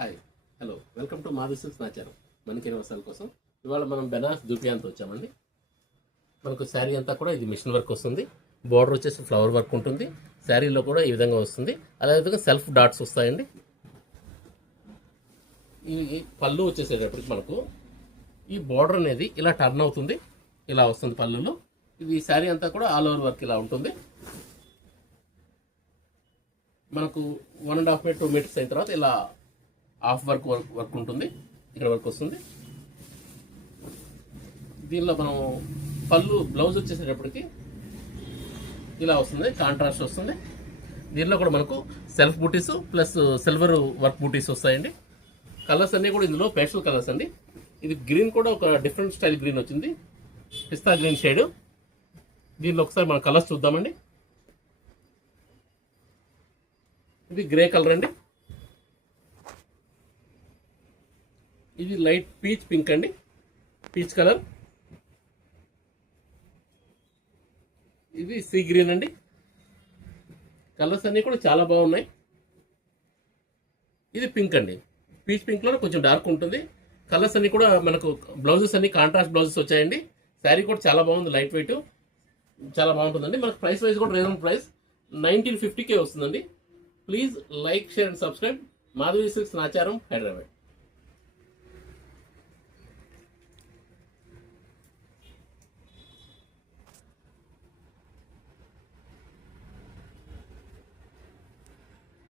Hi hello welcome to Madhavi silks Nacharam మనకి వసాల కోసం ఇవాళ మనం బెనారస్ దుపియాన్తో వచ్చామండి. మనకు శారీ అంతా కూడా ఇది మిషన్ వర్క్ వస్తుంది. బోర్డర్ వచ్చేసి ఫ్లవర్ వర్క్ ఉంటుంది. శారీలో కూడా ఈ విధంగా వస్తుంది. అదేవిధంగా సెల్ఫ్ డాట్స్ వస్తాయండి. ఈ పళ్ళు వచ్చేసేటప్పటికి మనకు ఈ బోర్డర్ అనేది ఇలా టర్న్ అవుతుంది, ఇలా వస్తుంది పళ్ళులో. ఇది శారీ అంతా కూడా ఆల్ ఓవర్ వర్క్ ఇలా ఉంటుంది. మనకు 1.5 మీటర్ 2 మీటర్స్ అయిన తర్వాత ఇలా హాఫ్ వర్క్ ఉంటుంది, ఇక్కడ వర్క్ వస్తుంది. దీనిలో మనం పళ్ళు బ్లౌజ్ వచ్చేసేటప్పటికి ఇలా వస్తుంది, కాంట్రాస్ట్ వస్తుంది. దీనిలో కూడా మనకు సెల్ఫ్ బూటీస్ ప్లస్ సిల్వర్ వర్క్ బూటీస్ వస్తాయండి. కలర్స్ అన్నీ కూడా ఇందులో పేస్టల్ కలర్స్ అండి. ఇది గ్రీన్ కూడా ఒక డిఫరెంట్ స్టైల్ గ్రీన్ వచ్చింది, పిస్తా గ్రీన్ షేడ్. దీనిలో ఒకసారి మన కలర్స్ చూద్దామండి. ఇది గ్రే కలర్ అండి. ఇది లైట్ పీచ్ పింక్ అండి, పీచ్ కలర్. ఇది సీ గ్రీన్ అండి. కలర్స్ అన్నీ కూడా చాలా బాగున్నాయి. ఇది పింక్ అండి, పీచ్ పింక్లో కొంచెం డార్క్ ఉంటుంది. కలర్స్ అన్నీ కూడా మనకు బ్లౌజెస్ అన్ని కాంట్రాస్ట్ బ్లౌజెస్ వచ్చాయండి. శారీ కూడా చాలా బాగుంది, లైట్ వెయిట్, చాలా బాగుంటుందండి. మనకు ప్రైస్ వైజ్ కూడా రీజనబుల్ ప్రైస్ 1950K వస్తుందండి. Please like, share and subscribe. Madhavi silks Nacharam, Hyderabad.